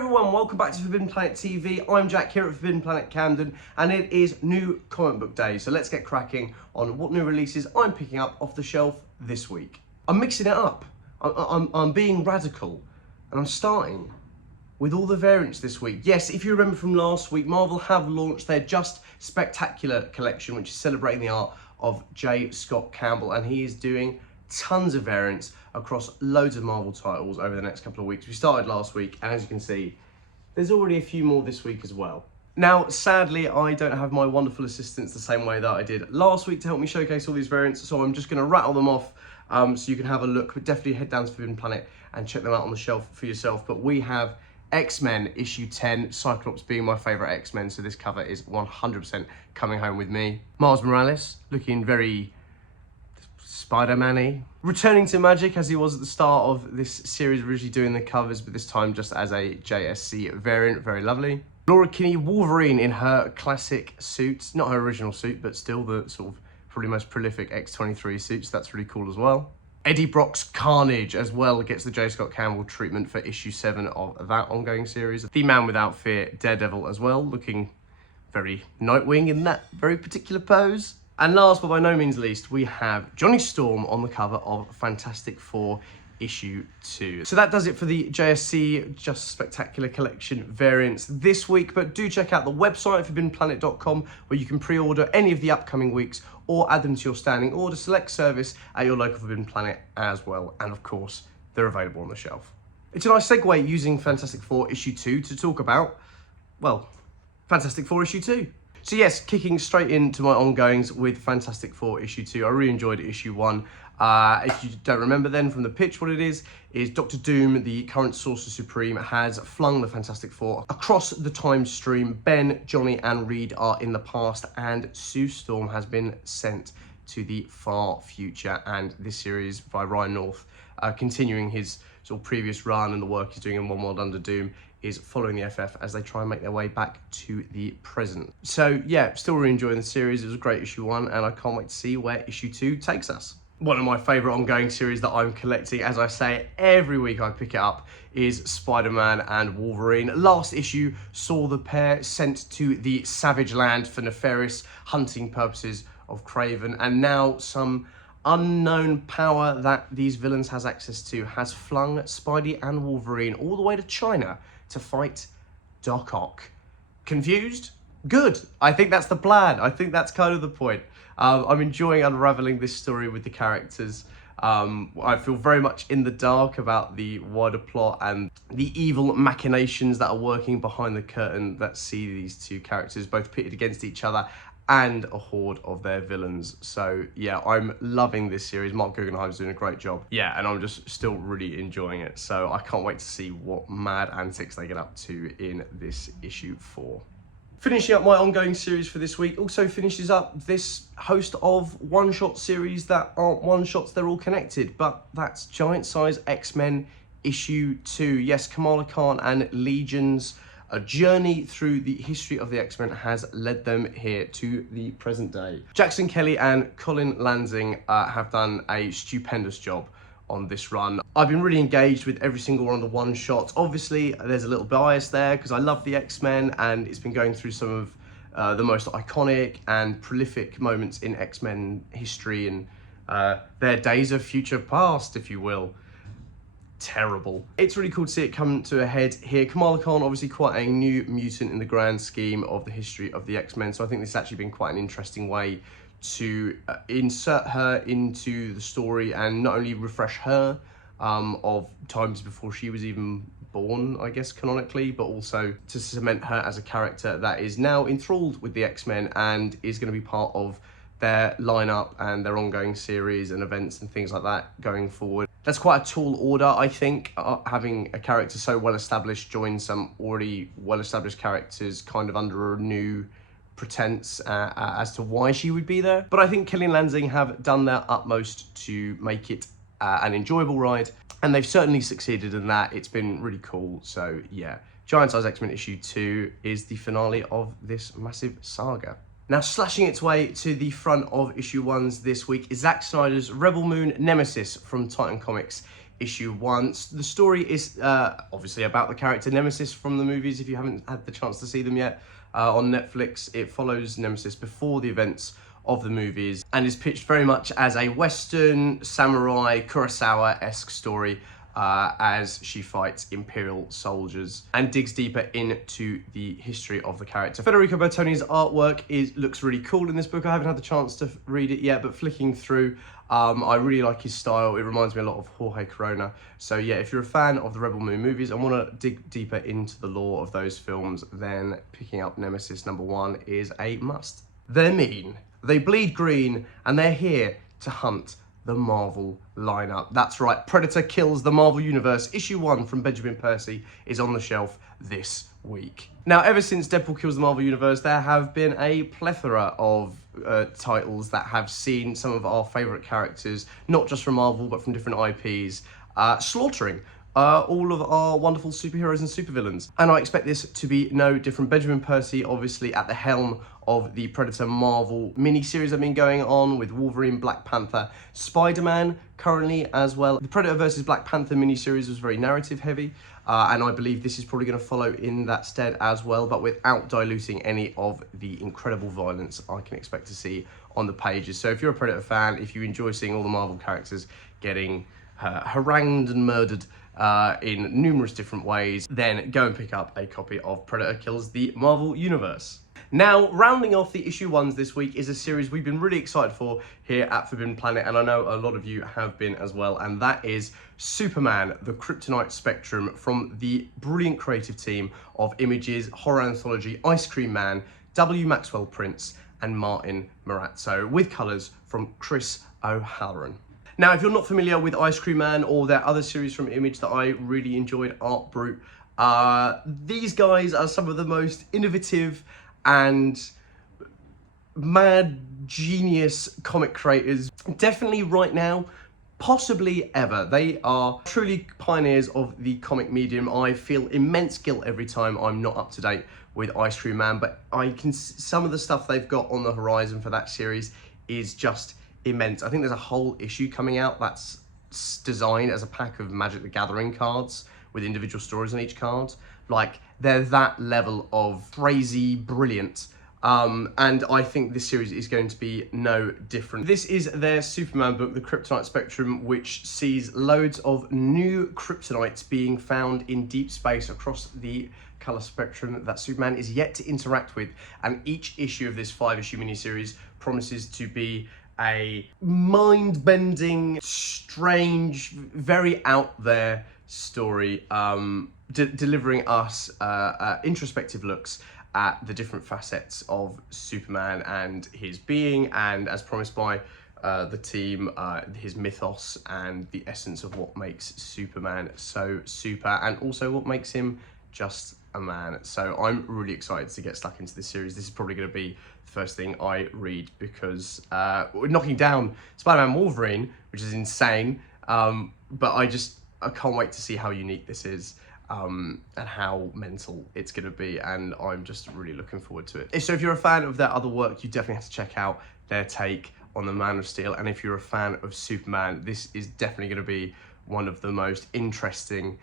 everyone, welcome back to Forbidden Planet TV. I'm Jack here at Forbidden Planet Camden and it is new comic book day. So let's get cracking on what new releases I'm picking up off the shelf this week. I'm mixing it up. I'm being radical and I'm starting with all the variants this week. Yes, if you remember from last week, Marvel have launched their Just Spectacular collection, which is celebrating the art of J. Scott Campbell, and he is doing tons of variants across loads of Marvel titles over the next couple of weeks. We started last week, and as you can see, there's already a few more this week as well. Now, sadly, I don't have my wonderful assistants the same way that I did last week to help me showcase all these variants, so I'm just going to rattle them off so you can have a look, but definitely head down to Forbidden Planet and check them out on the shelf for yourself. But we have X-Men issue 10, Cyclops being my favourite X-Men, so this cover is 100% coming home with me. Miles Morales, looking very Spider-Man-y. Returning to magic as he was at the start of this series, originally doing the covers, but this time just as a JSC variant, very lovely. Laura Kinney, Wolverine in her classic suit, not her original suit, but still the sort of probably most prolific X-23 suit, so that's really cool as well. Eddie Brock's Carnage as well gets the J. Scott Campbell treatment for issue 7 of that ongoing series. The Man Without Fear, Daredevil as well, looking very Nightwing in that very particular pose. And last but by no means least, we have Johnny Storm on the cover of Fantastic Four issue 2. So that does it for the JSC Just Spectacular Collection variants this week, but do check out the website forbiddenplanet.com where you can pre-order any of the upcoming weeks or add them to your standing order select service at your local Forbidden Planet as well. And of course, they're available on the shelf. It's a nice segue using Fantastic Four issue 2 to talk about, well, Fantastic Four issue 2. So yes, kicking straight into my ongoings with Fantastic Four issue 2. I really enjoyed issue 1. If you don't remember then from the pitch, what it is Dr. Doom, the current Sorcerer Supreme, has flung the Fantastic Four across the time stream. Ben, Johnny and Reed are in the past and Sue Storm has been sent to the far future, and this series by Ryan North, continuing his sort of previous run and the work he's doing in One World Under Doom, is following the FF as they try and make their way back to the present. So yeah, still really enjoying the series. It was a great issue 1 and I can't wait to see where issue 2 takes us. One of my favourite ongoing series that I'm collecting, as I say every week I pick it up, is Spider-Man and Wolverine. Last issue saw the pair sent to the Savage Land for nefarious hunting purposes of Kraven, and now some unknown power that these villains has access to has flung Spidey and Wolverine all the way to China to fight Doc Ock. Confused? Good. I think that's the plan. I think that's kind of the point. I'm enjoying unraveling this story with the characters. I feel very much in the dark about the wider plot and the evil machinations that are working behind the curtain that see these two characters both pitted against each other and a horde of their villains. So yeah, I'm loving this series. Mark Guggenheim's doing a great job. Yeah, and I'm just still really enjoying it. So I can't wait to see what mad antics they get up to in this issue 4. Finishing up my ongoing series for this week also finishes up this host of one-shot series that aren't one-shots, they're all connected, but that's Giant Size X-Men issue 2. Yes, Kamala Khan and Legion's a journey through the history of the X-Men has led them here to the present day. Jackson Kelly and Colin Lansing have done a stupendous job on this run. I've been really engaged with every single one of the one-shots. Obviously, there's a little bias there because I love the X-Men and it's been going through some of the most iconic and prolific moments in X-Men history and their days of future past, if you will. Terrible. It's really cool to see it come to a head here. Kamala Khan, obviously quite a new mutant in the grand scheme of the history of the X-Men, so I think this has actually been quite an interesting way to insert her into the story and not only refresh her of times before she was even born, I guess, canonically, but also to cement her as a character that is now enthralled with the X-Men and is going to be part of their lineup and their ongoing series and events and things like that going forward. That's quite a tall order, I think, having a character so well established join some already well established characters kind of under a new pretense as to why she would be there. But I think Kelly and Lansing have done their utmost to make it an enjoyable ride, and they've certainly succeeded in that. It's been really cool. So yeah, Giant Size X-Men issue 2 is the finale of this massive saga. Now, slashing its way to the front of issue 1s this week is Zack Snyder's Rebel Moon Nemesis from Titan Comics issue 1. The story is obviously about the character Nemesis from the movies, if you haven't had the chance to see them yet. On Netflix, it follows Nemesis before the events of the movies and is pitched very much as a Western, samurai, Kurosawa-esque story as she fights Imperial soldiers and digs deeper into the history of the character. Federico Bertoni's artwork looks really cool in this book. I haven't had the chance to read it yet, but flicking through, I really like his style. It reminds me a lot of Jorge Corona. So yeah, if you're a fan of the Rebel Moon movies and want to dig deeper into the lore of those films, then picking up Nemesis #1 is a must. They're mean, they bleed green, and they're here to hunt the Marvel lineup. That's right, Predator Kills the Marvel Universe, issue 1 from Benjamin Percy is on the shelf this week. Now, ever since Deadpool Kills the Marvel Universe, there have been a plethora of titles that have seen some of our favourite characters, not just from Marvel, but from different IPs, slaughtering all of our wonderful superheroes and supervillains. And I expect this to be no different. Benjamin Percy, obviously at the helm of the Predator Marvel miniseries that have been going on with Wolverine, Black Panther, Spider-Man currently as well. The Predator versus Black Panther miniseries was very narrative heavy, and I believe this is probably going to follow in that stead as well, but without diluting any of the incredible violence I can expect to see on the pages. So if you're a Predator fan, if you enjoy seeing all the Marvel characters getting harangued and murdered in numerous different ways, then go and pick up a copy of Predator Kills the Marvel Universe. Now, rounding off the issue 1s this week is a series we've been really excited for here at Forbidden Planet, and I know a lot of you have been as well, and that is Superman, the Kryptonite Spectrum, from the brilliant creative team of Image's horror anthology Ice Cream Man, W. Maxwell Prince, and Martin Morazzo, with colours from Chris O'Halloran. Now, if you're not familiar with Ice Cream Man or their other series from Image that I really enjoyed, Art Brute, these guys are some of the most innovative and mad genius comic creators, definitely right now, possibly ever. They are truly pioneers of the comic medium. I feel immense guilt every time I'm not up to date with Ice Cream Man, but some of the stuff they've got on the horizon for that series is just immense. I think there's a whole issue coming out that's designed as a pack of Magic the Gathering cards with individual stories on each card. Like, they're that level of crazy brilliant. And I think this series is going to be no different. This is their Superman book, The Kryptonite Spectrum, which sees loads of new kryptonites being found in deep space across the colour spectrum that Superman is yet to interact with. And each issue of this 5-issue miniseries promises to be a mind-bending, strange, very out there story, delivering us introspective looks at the different facets of Superman and his being, and as promised by the team, his mythos and the essence of what makes Superman so super, and also what makes him just a man. So I'm really excited to get stuck into this series. This is probably going to be the first thing I read, because we're knocking down Spider-Man Wolverine, which is insane, but I can't wait to see how unique this is. And how mental it's going to be, and I'm just really looking forward to it. So if you're a fan of their other work, you definitely have to check out their take on the Man of Steel, and if you're a fan of Superman, this is definitely going to be one of the most interesting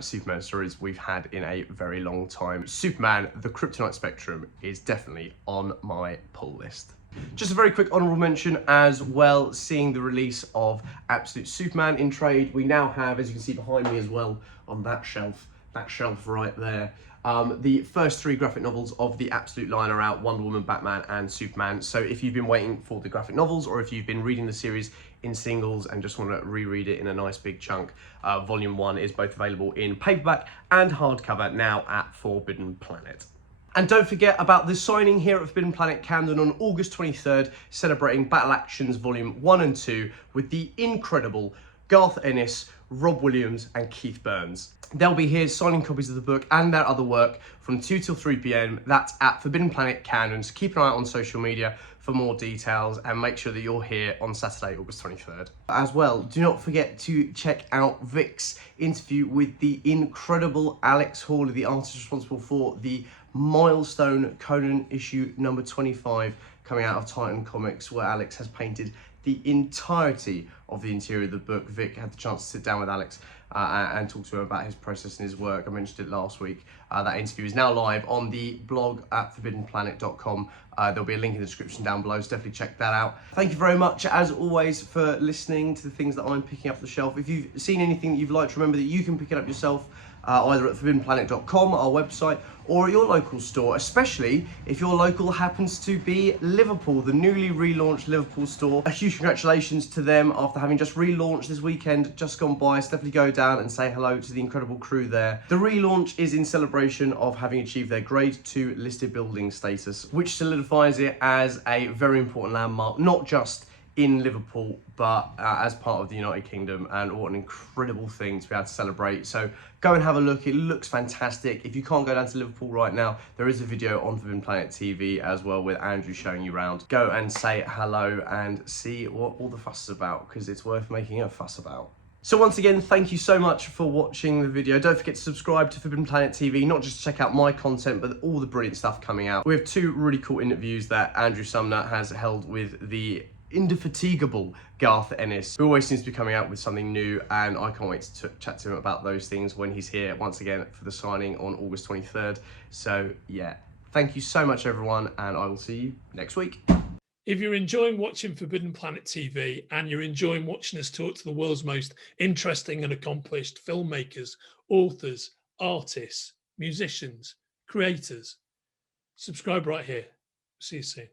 Superman stories we've had in a very long time. Superman, the Kryptonite Spectrum is definitely on my pull list. Just a very quick honourable mention as well, seeing the release of Absolute Superman in trade. We now have, as you can see behind me as well, on that shelf right there, the first 3 graphic novels of the Absolute line are out: Wonder Woman, Batman and Superman. So if you've been waiting for the graphic novels, or if you've been reading the series in singles and just want to reread it in a nice big chunk, Volume 1 is both available in paperback and hardcover now at Forbidden Planet. And don't forget about the signing here at Forbidden Planet Camden on August 23rd, celebrating Battle Actions Volume 1 and 2 with the incredible Garth Ennis, Rob Williams and Keith Burns. They'll be here signing copies of the book and their other work from 2 till 3 p.m. That's at Forbidden Planet Camden, so keep an eye out on social media for more details, and make sure that you're here on Saturday, August 23rd. As well, do not forget to check out Vic's interview with the incredible Alex Horley, the artist responsible for the milestone Conan issue number 25 coming out of Titan Comics, where Alex has painted the entirety of the interior of the book. Vic had the chance to sit down with Alex and talk to him about his process and his work. I mentioned it last week. That interview is now live on the blog at forbiddenplanet.com. There'll be a link in the description down below, so definitely check that out. Thank you very much, as always, for listening to the things that I'm picking up the shelf. If you've seen anything that you've liked, remember that you can pick it up yourself, either at forbiddenplanet.com, our website, or at your local store, especially if your local happens to be Liverpool, the newly relaunched Liverpool store. A huge congratulations to them after having just relaunched this weekend, just gone by. So definitely go down and say hello to the incredible crew there. The relaunch is in celebration of having achieved their Grade 2 listed building status, which solidifies it as a very important landmark, not just in Liverpool, but as part of the United Kingdom, and what an incredible thing to be able to celebrate. So go and have a look, it looks fantastic. If you can't go down to Liverpool right now, there is a video on Forbidden Planet TV as well with Andrew showing you around. Go and say hello and see what all the fuss is about, because it's worth making a fuss about. So once again, thank you so much for watching the video. Don't forget to subscribe to Forbidden Planet TV, not just to check out my content, but all the brilliant stuff coming out. We have 2 really cool interviews that Andrew Sumner has held with the indefatigable Garth Ennis, who always seems to be coming out with something new, and I can't wait to chat to him about those things when he's here once again for the signing on August 23rd. So yeah, thank you so much everyone, and I will see you next week. If you're enjoying watching Forbidden Planet TV and you're enjoying watching us talk to the world's most interesting and accomplished filmmakers, authors, artists, musicians, creators, subscribe right here. See you soon.